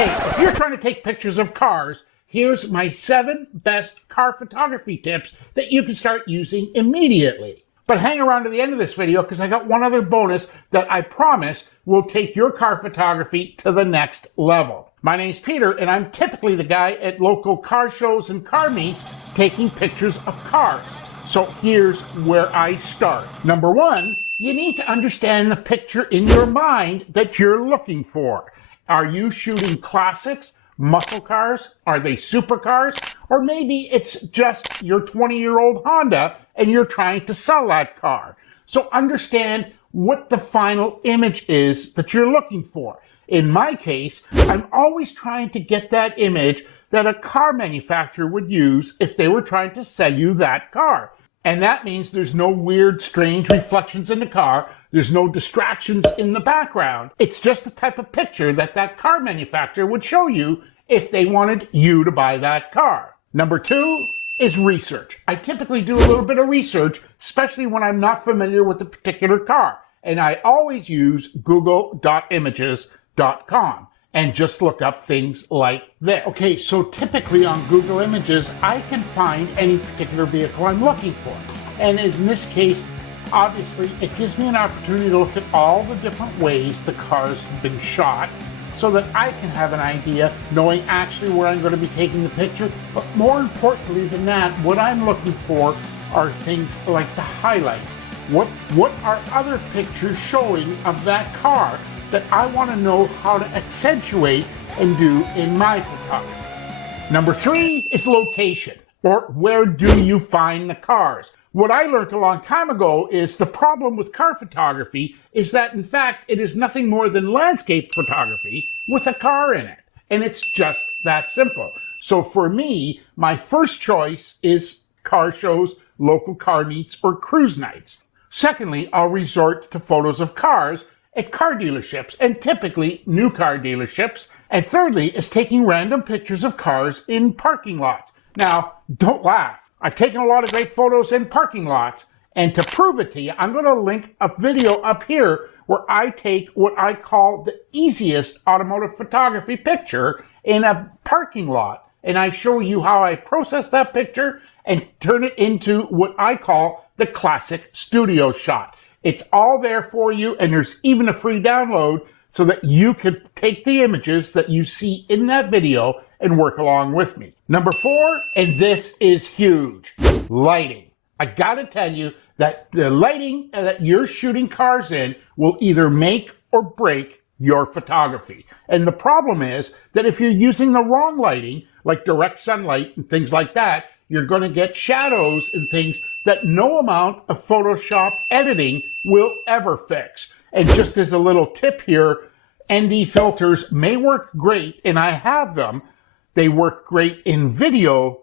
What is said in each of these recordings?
Hey, if you're trying to take pictures of cars, here's my 7 best car photography tips that you can start using immediately. But hang around to the end of this video because I got one other bonus that I promise will take your car photography to the next level. My name's Peter, and I'm typically the guy at local car shows and car meets taking pictures of cars. So here's where I start. Number 1, you need to understand the picture in your mind that you're looking for. Are you shooting classics, muscle cars? Are they supercars? Or maybe it's just your 20-year-old Honda and you're trying to sell that car. So understand what the final image is that you're looking for. In my case, I'm always trying to get that image that a car manufacturer would use if they were trying to sell you that car. And that means there's no weird, strange reflections in the car. There's no distractions in the background. It's just the type of picture that that car manufacturer would show you if they wanted you to buy that car. Number 2 is research. I typically do a little bit of research, especially when I'm not familiar with a particular car. And I always use google.images.com and just look up things like this. Okay, so typically on Google Images, I can find any particular vehicle I'm looking for. And in this case, obviously, it gives me an opportunity to look at all the different ways the cars have been shot so that I can have an idea, knowing actually where I'm going to be taking the picture. But more importantly than that, what I'm looking for are things like the highlights. What are other pictures showing of that car that I want to know how to accentuate and do in my photography? Number 3 is location, or where do you find the cars? What I learned a long time ago is the problem with car photography is that, in fact, it is nothing more than landscape photography with a car in it. And it's just that simple. So for me, my first choice is car shows, local car meets, or cruise nights. Secondly, I'll resort to photos of cars at car dealerships, and typically new car dealerships. And thirdly is taking random pictures of cars in parking lots. Now, don't laugh. I've taken a lot of great photos in parking lots, and to prove it to you, I'm going to link a video up here where I take what I call the easiest automotive photography picture in a parking lot, and I show you how I process that picture and turn it into what I call the classic studio shot. It's all there for you, and there's even a free download so that you can take the images that you see in that video and work along with me. Number 4, and this is huge, lighting. I gotta tell you that the lighting that you're shooting cars in will either make or break your photography. And the problem is that if you're using the wrong lighting, like direct sunlight and things like that, you're gonna get shadows and things that no amount of Photoshop editing will ever fix. And just as a little tip here, ND filters may work great, and I have them. They work great in video,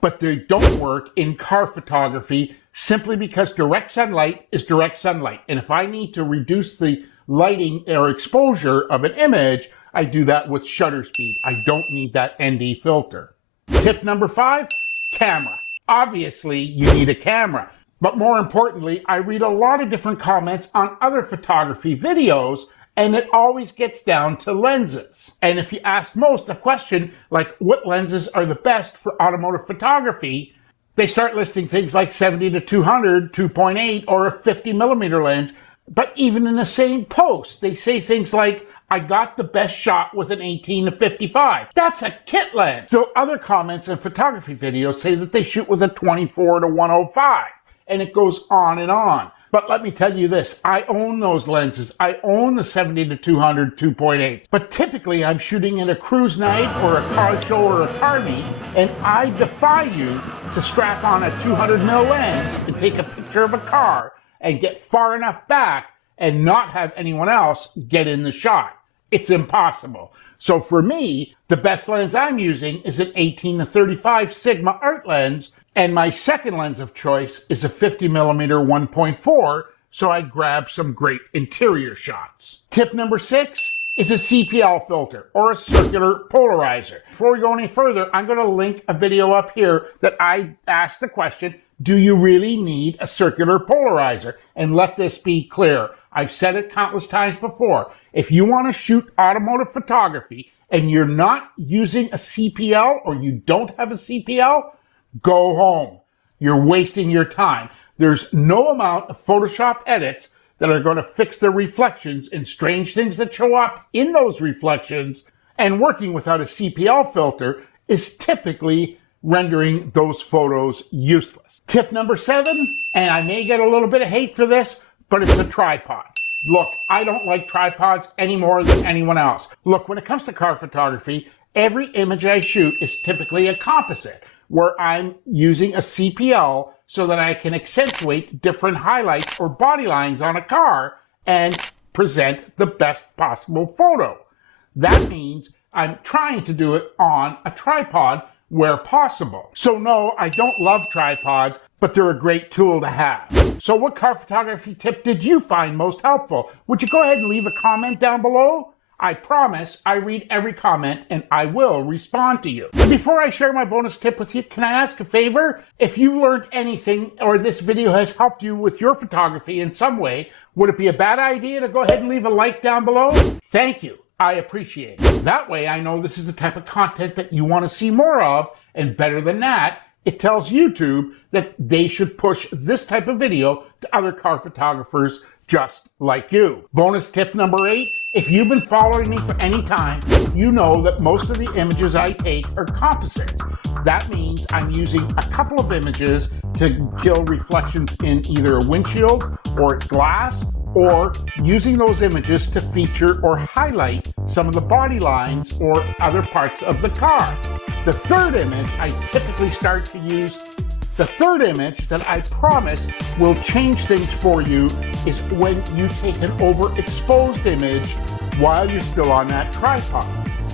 but they don't work in car photography simply because direct sunlight is direct sunlight. And if I need to reduce the lighting or exposure of an image, I do that with shutter speed. I don't need that ND filter. Tip number 5, camera. Obviously, you need a camera. But more importantly, I read a lot of different comments on other photography videos, and it always gets down to lenses. And if you ask most a question like what lenses are the best for automotive photography, they start listing things like 70 to 200, 2.8, or a 50 millimeter lens. But even in the same post, they say things like, I got the best shot with an 18 to 55. That's a kit lens. So other comments in photography videos say that they shoot with a 24 to 105. And it goes on and on. But let me tell you this, I own those lenses. I own the 70 to 200 2.8. But typically I'm shooting at a cruise night or a car show or a car meet, and I defy you to strap on a 200 mil lens and take a picture of a car and get far enough back and not have anyone else get in the shot. It's impossible. So for me, the best lens I'm using is an 18 to 35 Sigma art lens, and my second lens of choice is a 50 millimeter 1.4, so I grab some great interior shots. Tip number 6 is a CPL filter, or a circular polarizer. Before we go any further, I'm going to link a video up here that I asked the question, do you really need a circular polarizer? And let this be clear. I've said it countless times before. If you want to shoot automotive photography and you're not using a CPL or you don't have a CPL, go home. You're wasting your time. There's no amount of Photoshop edits that are going to fix the reflections and strange things that show up in those reflections, and working without a CPL filter is typically rendering those photos useless. Tip number 7, and I may get a little bit of hate for this, but it's a tripod. Look, I don't like tripods any more than anyone else. Look, when it comes to car photography, every image I shoot is typically a composite, where I'm using a CPL so that I can accentuate different highlights or body lines on a car and present the best possible photo. That means I'm trying to do it on a tripod where possible. So no, I don't love tripods, but they're a great tool to have. So what car photography tip did you find most helpful? Would you go ahead and leave a comment down below? I promise I read every comment and I will respond to you. And before I share my bonus tip with you, can I ask a favor? If you learned anything or this video has helped you with your photography in some way, would it be a bad idea to go ahead and leave a like down below? Thank you. I appreciate it. That way I know this is the type of content that you want to see more of, and better than that, it tells YouTube that they should push this type of video to other car photographers just like you. Bonus tip number 8, if you've been following me for any time, you know that most of the images I take are composites. That means I'm using a couple of images to kill reflections in either a windshield or glass, or using those images to feature or highlight some of the body lines or other parts of the car. The third image I typically start to use, the third image that I promise will change things for you, is when you take an overexposed image while you're still on that tripod.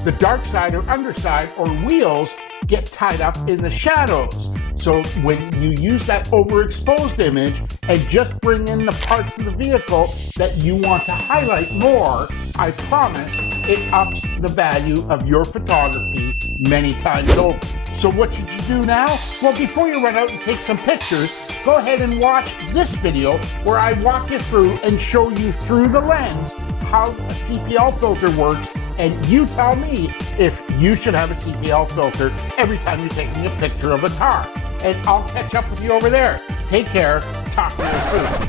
The dark side or underside or wheels get tied up in the shadows. So when you use that overexposed image and just bring in the parts of the vehicle that you want to highlight more, I promise it ups the value of your photography many times over. So what should you do now? Well, before you run out and take some pictures, go ahead and watch this video where I walk you through and show you through the lens how a CPL filter works, and you tell me if you should have a CPL filter every time you're taking a picture of a car. And I'll catch up with you over there. Take care. Talk to you soon.